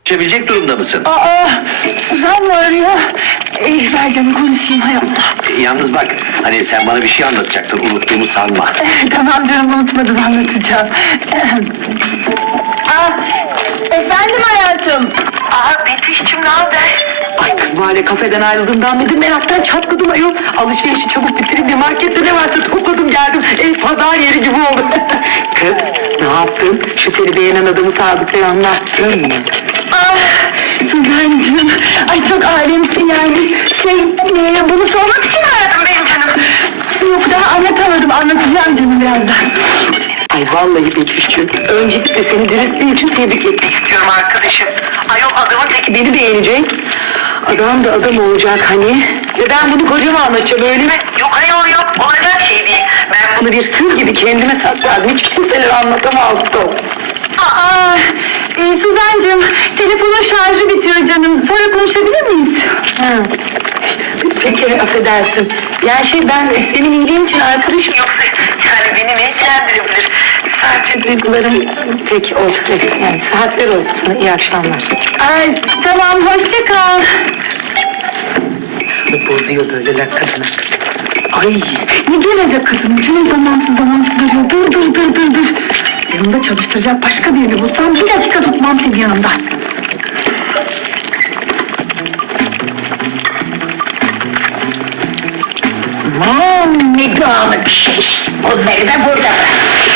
Konuşabilecek durumda mısın? Suzan mı arıyor? Ver canım konuşayım hay Allah. Yalnız bak, hani sen bana bir şey anlatacaktın, unuttuğumu sanma. Tamam canım unutmadım anlatacağım. Efendim hayatım. Betüş'cüm ne haber? Ay kız mahalle kafeden ayrıldığımdan beri meraktan çatladım ayol. Alışverişi çabuk bitireyim diye markette ne varsa topladım geldim. Pazar yeri gibi oldu. Kız ne yaptın? Şu seni beğenen adamı Sadık'a anlattın mı? Suzancığım, ay çok alemsin yani. Bunu sormak için aradım benim canım. Yok daha anlatamadım, anlatacağım canım birazdan. Ay vallahi Betüş'cüğüm, öncelikle seni dürüstlüğün için tebrik etmek istiyorum arkadaşım. Ayol adamın teki beni beğenecek. Adam da adam olacak hani. Ve ben bunu kocama anlatacağım öyle mi? Yok ayol yok, olacak şey değil. Ben bunu bir sır gibi kendime saklardım, hiç kimselere anlatamazdım. Suzancığım, telefonun şarjı bitiyor canım. Sonra konuşabilir miyiz? Peki, affedersin. Yani ben senin iyiliğin için arkadaşım yoksa yani beni ne ilgilendirebilir? Sadece duygularım peki olsun. Yani saatler olsun. İyi akşamlar. Ay, tamam, hoşça kal. Seni bozuyor böyle lak kadını. Ay, ne gelecek kızım? Canım zamansız arıyor. Dur. Yanımda çalıştıracak başka birini bulsam bir dakika tutmam seni yanımda. Ne dağınık şey. Onları da burada bırak.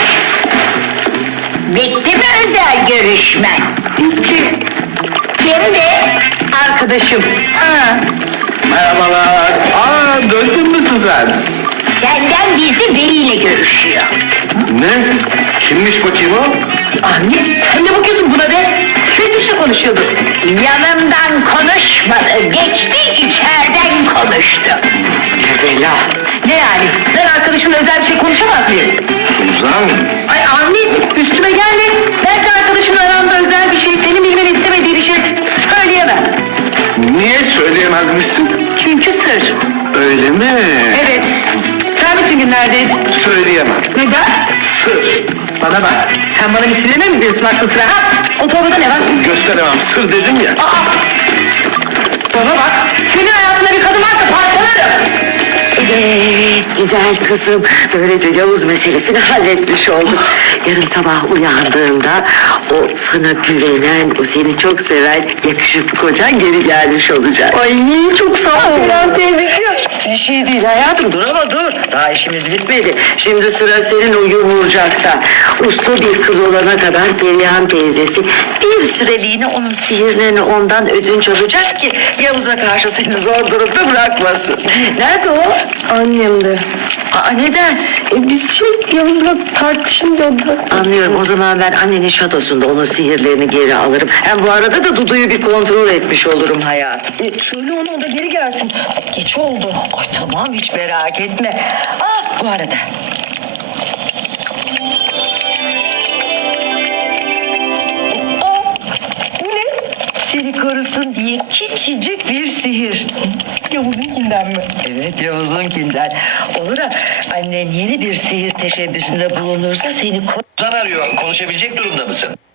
Bitti mi özel görüşmen? Bitti. Kimdi? Arkadaşım. Merhabalar. Döndün mü Suzan? Senden gizli biriyle görüşüyor. Ne? Kimmiş bakayım o? Anne sen ne bakıyorsun buna be? Betüş'le konuşuyorduk. Yanımdan konuşmadı. Geçti içeriden konuştu. Bela. Ne yani? Ben arkadaşımla özel bir şey konuşamaz mıyım? Suzan? Ay anne üstüme gelme. Ben de arkadaşımla aramda özel bir şey, senin bilmeni istemediği bir şey söyleyemem. Niye söyleyemezmişsin? Çünkü sır. Öyle mi? Evet. Sen bütün günlerde Söyleyemem. neden? Sır. Bana bak. Sen bana misilleme mi diyorsun aklı sıra? O torbada ne var? Gösteremem. Sır dedim ya. Bana bak. Senin hayatında bir kadın varsa parçalarım. Güzel kızım, böylece Yavuz meselesini halletmiş olduk. Yarın sabah uyandığında o sana güvenen, o seni çok seven yakışıklı kocan geri gelmiş olacak. Ay çok sağ ol. Ben teyzeciğim. Bir şey değil hayatım, dur ama dur. Daha işimiz bitmedi. Şimdi sıra senin o yumurcakta. Uslu bir kız olana kadar Perihan teyzesi bir süreliğine onun sihirlerini ondan ödünç alacak ki Yavuz'a karşı seni zor durumda bırakmasın. Nerede o? Annemde. Neden? Biz Yavuz'la tartışınca da... Anlıyorum, o zaman ben annenin şatosunda onun sihirlerini geri alırım. Hem bu arada da Dudu'yu bir kontrol etmiş olurum hayatım. Söyle ona o da geri gelsin. Geç oldu. Ay tamam, hiç merak etme. Bu arada. Bu ne? Seni korusun diye küçücük bir sihir. Yavuz'unkinden mi? Evet, Yavuz'unkinden. Olur ha, annen yeni bir sihir teşebbüsünde bulunursa seni Suzan arıyor. Konuşabilecek durumda mısın?